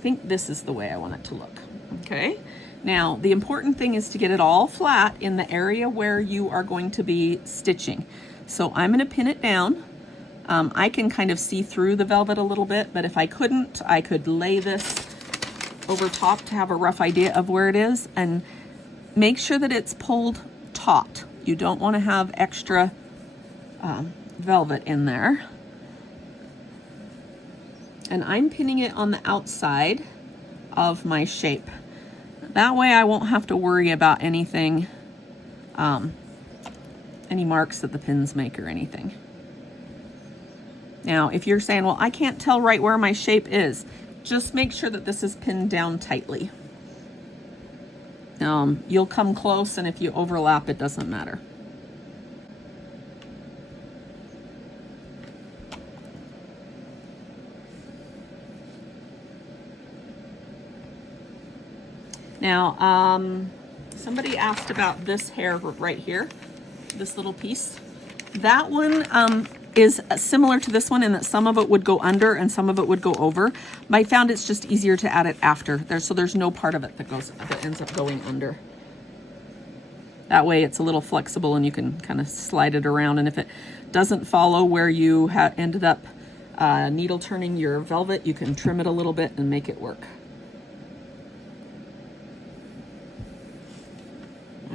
think this is the way I want it to look. Okay, now the important thing is to get it all flat in the area where you are going to be stitching. So I'm going to pin it down. I can kind of see through the velvet a little bit, but if I couldn't, I could lay this over top to have a rough idea of where it is, and make sure that it's pulled taut. You don't want to have extra velvet in there. And I'm pinning it on the outside of my shape. That way I won't have to worry about anything, any marks that the pins make or anything. Now, if you're saying, well, I can't tell right where my shape is, just make sure that this is pinned down tightly. You'll come close, and if you overlap, it doesn't matter. Now, somebody asked about this hair right here, this little piece. That one is similar to this one in that some of it would go under and some of it would go over. I found it's just easier to add it after, so there's no part of it that ends up going under. That way it's a little flexible and you can kind of slide it around, and if it doesn't follow where you ended up needle turning your velvet, you can trim it a little bit and make it work.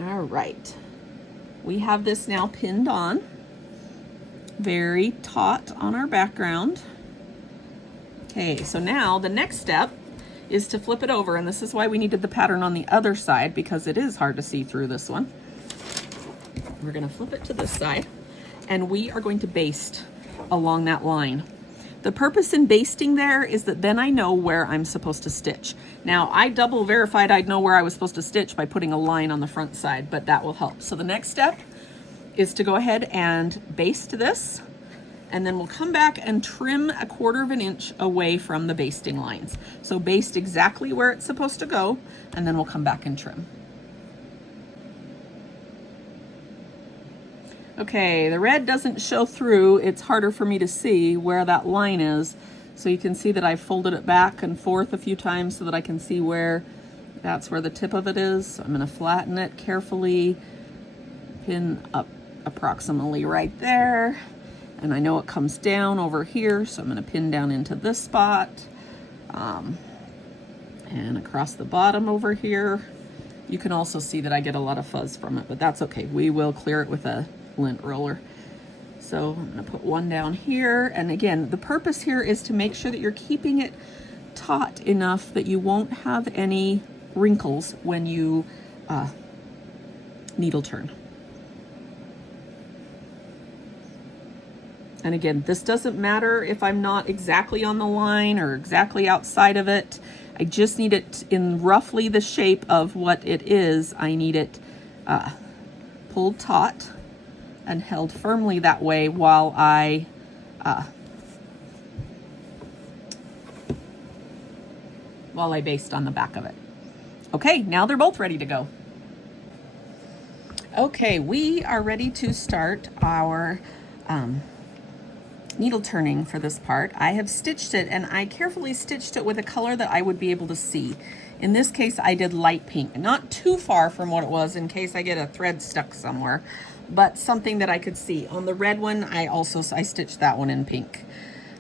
All right, we have this now pinned on, very taut on our background. Okay, so now the next step is to flip it over, and this is why we needed the pattern on the other side, because it is hard to see through this one. We're going to flip it to this side, and we are going to baste along that line. The purpose in basting there is that then I know where I'm supposed to stitch. Now, I double verified I'd know where I was supposed to stitch by putting a line on the front side, but that will help. So the next step is to go ahead and baste this, and then we'll come back and trim 1/4 inch away from the basting lines. So baste exactly where it's supposed to go, and then we'll come back and trim. Okay, the red doesn't show through. It's harder for me to see where that line is. So you can see that I've folded it back and forth a few times so that I can see where that's where the tip of it is. So I'm going to flatten it carefully, pin up approximately right there. And I know it comes down over here, so I'm going to pin down into this spot. And across the bottom over here. You can also see that I get a lot of fuzz from it, but that's okay. We will clear it with a lint roller. So I'm going to put one down here. And again, the purpose here is to make sure that you're keeping it taut enough that you won't have any wrinkles when you needle turn. And again, this doesn't matter if I'm not exactly on the line or exactly outside of it. I just need it in roughly the shape of what it is. I need it pulled taut and held firmly that way while I baste on the back of it. Okay, now they're both ready to go. Okay, we are ready to start our needle turning for this part. I have stitched it, and I carefully stitched it with a color that I would be able to see. In this case, I did light pink, not too far from what it was in case I get a thread stuck somewhere, but something that I could see. On the red one, I stitched that one in pink.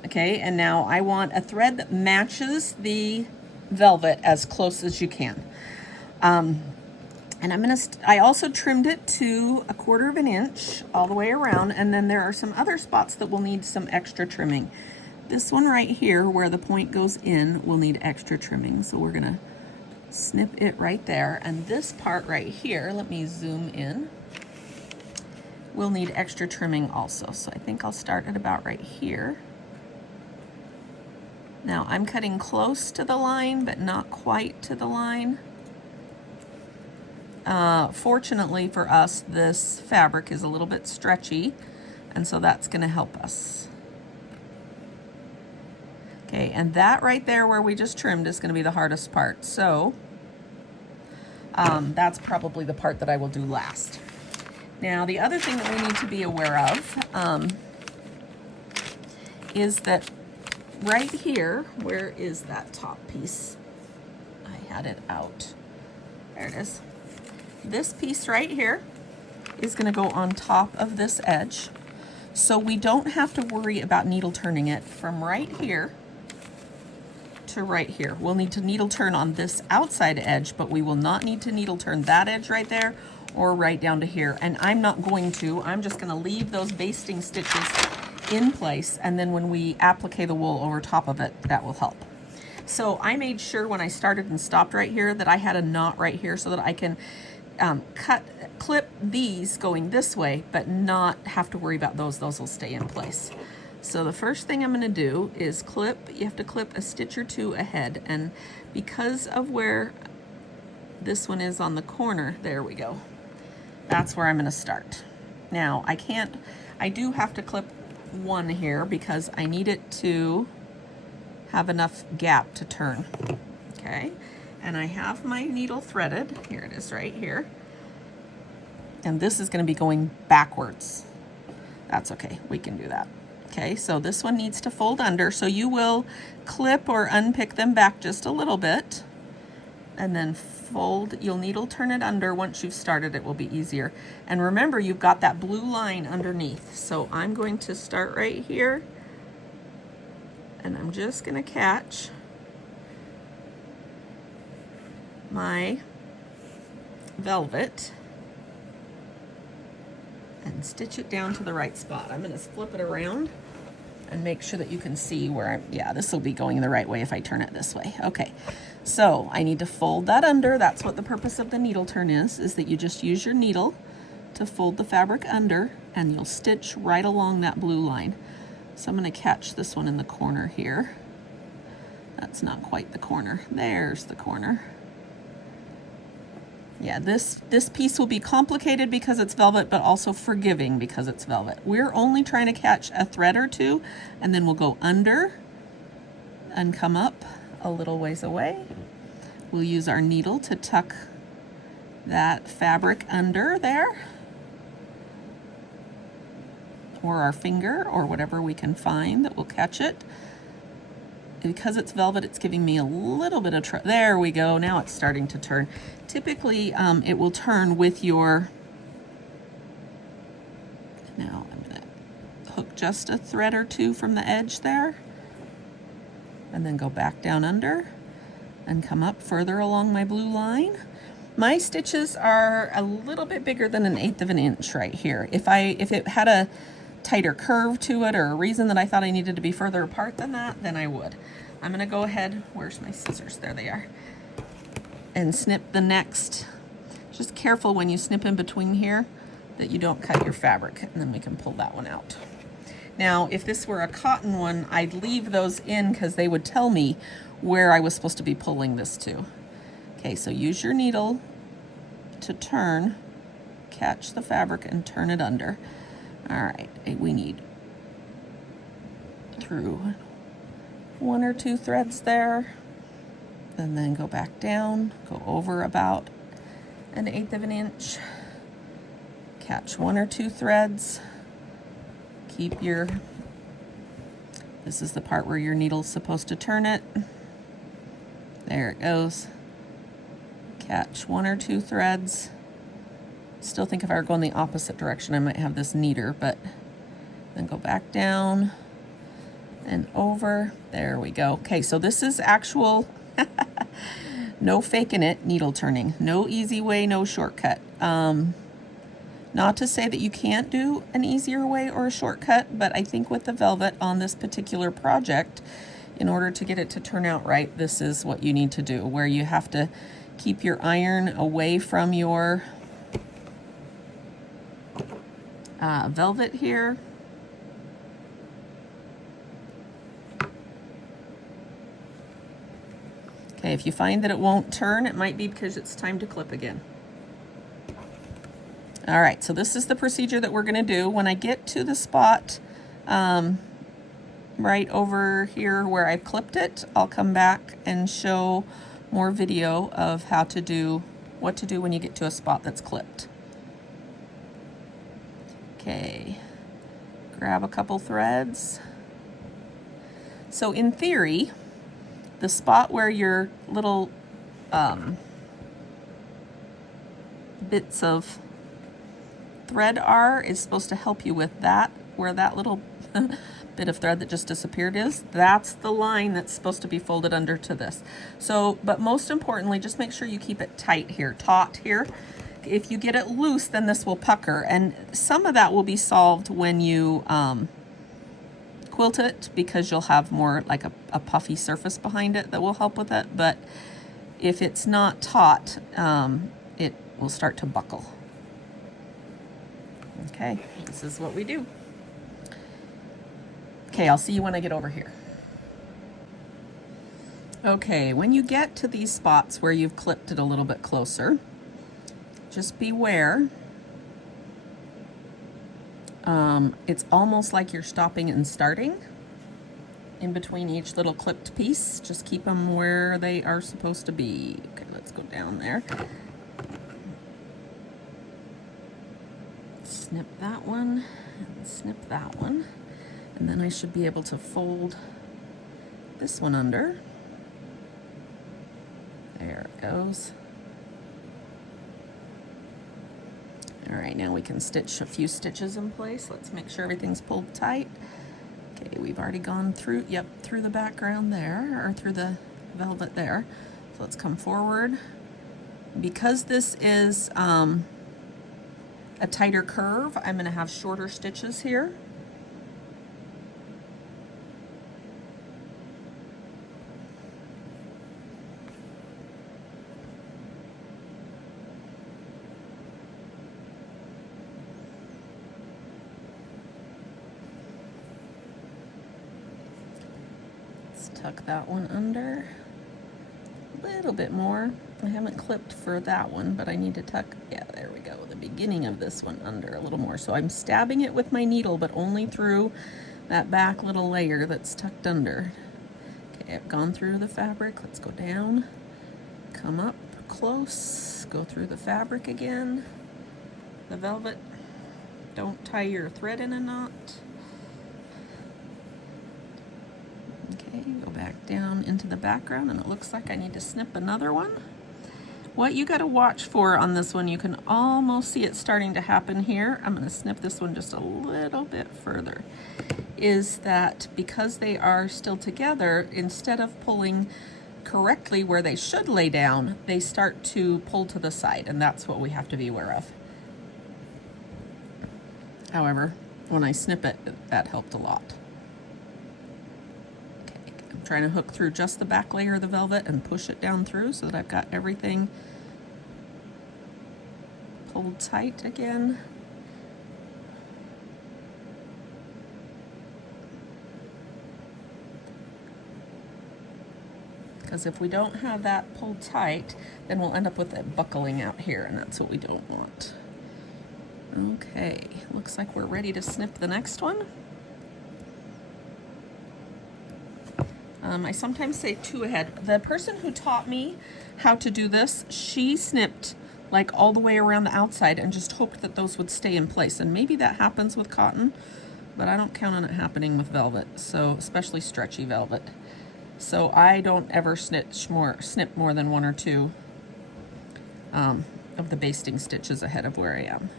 Okay, and now I want a thread that matches the velvet as close as you can. And I also trimmed it to 1/4 inch all the way around, and then there are some other spots that will need some extra trimming. This one right here where the point goes in will need extra trimming, so we're gonna snip it right there. And this part right here, let me zoom in, will need extra trimming also. So I think I'll start at about right here. Now I'm cutting close to the line, but not quite to the line. Fortunately for us, this fabric is a little bit stretchy, and so that's going to help us. Okay, and that right there where we just trimmed is going to be the hardest part. So that's probably the part that I will do last. Now, the other thing that we need to be aware of is that right here, where is that top piece? I had it out. There it is. This piece right here is going to go on top of this edge. So we don't have to worry about needle turning it from right here to right here. We'll need to needle turn on this outside edge, but we will not need to needle turn that edge right there or right down to here. And I'm not going to. I'm just going to leave those basting stitches in place, and then when we applique the wool over top of it, that will help. So I made sure when I started and stopped right here that I had a knot right here so that I can clip these going this way, but not have to worry about those. Those will stay in place. So the first thing I'm going to do is clip. You have to clip a stitch or two ahead, and because of where this one is on the corner, there we go. That's where I'm going to start. Now I do have to clip one here because I need it to have enough gap to turn. Okay, and I have my needle threaded. Here it is right here. And this is going to be going backwards. That's okay, we can do that. Okay, so this one needs to fold under, so you will clip or unpick them back just a little bit and then fold. You'll needle turn it under. Once you've started, it will be easier. And remember, you've got that blue line underneath. So I'm going to start right here, and I'm just going to catch my velvet and stitch it down to the right spot. I'm going to flip it around and make sure that you can see where yeah, this will be going the right way if I turn it this way. Okay, so I need to fold that under. That's what the purpose of the needle turn is that you just use your needle to fold the fabric under, and you'll stitch right along that blue line. So I'm going to catch this one in the corner here. That's not quite the corner. There's the corner. Yeah, this piece will be complicated because it's velvet, but also forgiving because it's velvet. We're only trying to catch a thread or two, and then we'll go under and come up a little ways away. We'll use our needle to tuck that fabric under there, or our finger, or whatever we can find that will catch it. Because it's velvet, it's giving me a little bit of there we go. Now it's starting to turn. Typically, it will turn with your. Now I'm going to hook just a thread or two from the edge there, and then go back down under and come up further along my blue line. My stitches are a little bit bigger than 1/8 of an inch right here. If it had a tighter curve to it, or a reason that I thought I needed to be further apart than that, then I would. I'm going to go ahead, where's my scissors? There they are. And snip the next. Just careful when you snip in between here that you don't cut your fabric, and then we can pull that one out. Now, if this were a cotton one, I'd leave those in because they would tell me where I was supposed to be pulling this to. Okay, so use your needle to turn, catch the fabric and turn it under. All right, we need through 1 or 2 threads there, and then go back down, go over about 1/8 of an inch, catch 1 or 2 threads, keep your, this is the part where your needle's supposed to turn it. There it goes. Catch 1 or 2 threads. Still think if I were going the opposite direction, I might have this neater, but then go back down and over. There we go. Okay, so this is actual, no faking it, needle turning. No easy way, no shortcut. Not to say that you can't do an easier way or a shortcut, but I think with the velvet on this particular project, in order to get it to turn out right, this is what you need to do, where you have to keep your iron away from your velvet here. Okay, if you find that it won't turn, it might be because it's time to clip again. All right, so this is the procedure that we're going to do. When I get to the spot right over here where I clipped it, I'll come back and show more video of how to do, what to do when you get to a spot that's clipped. Okay, grab a couple threads. So in theory, the spot where your little bits of thread are is supposed to help you with that, where that little bit of thread that just disappeared is. That's the line that's supposed to be folded under to this. So, but most importantly, just make sure you keep it tight here, taut here. If you get it loose, then this will pucker, and some of that will be solved when you quilt it, because you'll have more like a puffy surface behind it that will help with it. But if it's not taut, it will start to buckle. Okay, this is what we do. Okay, I'll see you when I get over here. Okay, when you get to these spots where you've clipped it a little bit closer, just beware. It's almost like you're stopping and starting in between each little clipped piece. Just keep them where they are supposed to be. Okay, let's go down there. Snip that one, and snip that one. And then I should be able to fold this one under. There it goes. All right, now we can stitch a few stitches in place. Let's make sure everything's pulled tight. Okay, we've already gone through, yep, through the background there, or through the velvet there. So let's come forward. Because this is a tighter curve, I'm gonna have shorter stitches here. Tuck that one under a little bit more. I haven't clipped for that one, but I need to tuck, yeah, there we go, the beginning of this one under a little more. So I'm stabbing it with my needle, but only through that back little layer that's tucked under. Okay, I've gone through the fabric. Let's go down, come up close, go through the fabric again, the velvet. Don't tie your thread in a knot. Okay, go back down into the background, and it looks like I need to snip another one. What you got to watch for on this one, you can almost see it starting to happen here. I'm going to snip this one just a little bit further. Is that because they are still together, instead of pulling correctly where they should lay down, they start to pull to the side, and that's what we have to be aware of. However, when I snip it, that helped a lot. Trying to hook through just the back layer of the velvet and push it down through so that I've got everything pulled tight again. Because if we don't have that pulled tight, then we'll end up with it buckling out here, and that's what we don't want. Okay, looks like we're ready to snip the next one. I sometimes say two ahead. The person who taught me how to do this, she snipped like all the way around the outside and just hoped that those would stay in place. And maybe that happens with cotton, but I don't count on it happening with velvet, so especially stretchy velvet. So I don't ever snip more than one or two of the basting stitches ahead of where I am.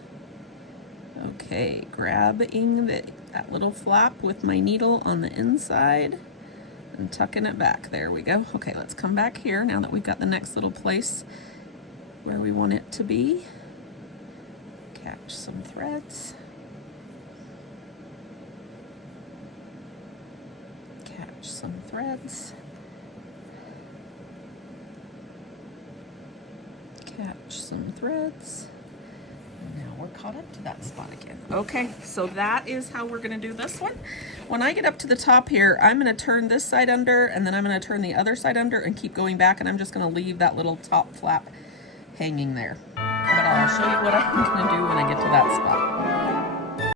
Okay, grabbing that little flap with my needle on the inside and tucking it back. There we go. Okay, let's come back here now that we've got the next little place where we want it to be. Catch some threads. Catch some threads. Catch some threads. Now we're caught up to that spot again. Okay, so that is how we're gonna do this one. When I get up to the top here, I'm gonna turn this side under, and then I'm gonna turn the other side under and keep going back, and I'm just gonna leave that little top flap hanging there. But I'll show you what I'm gonna do when I get to that spot.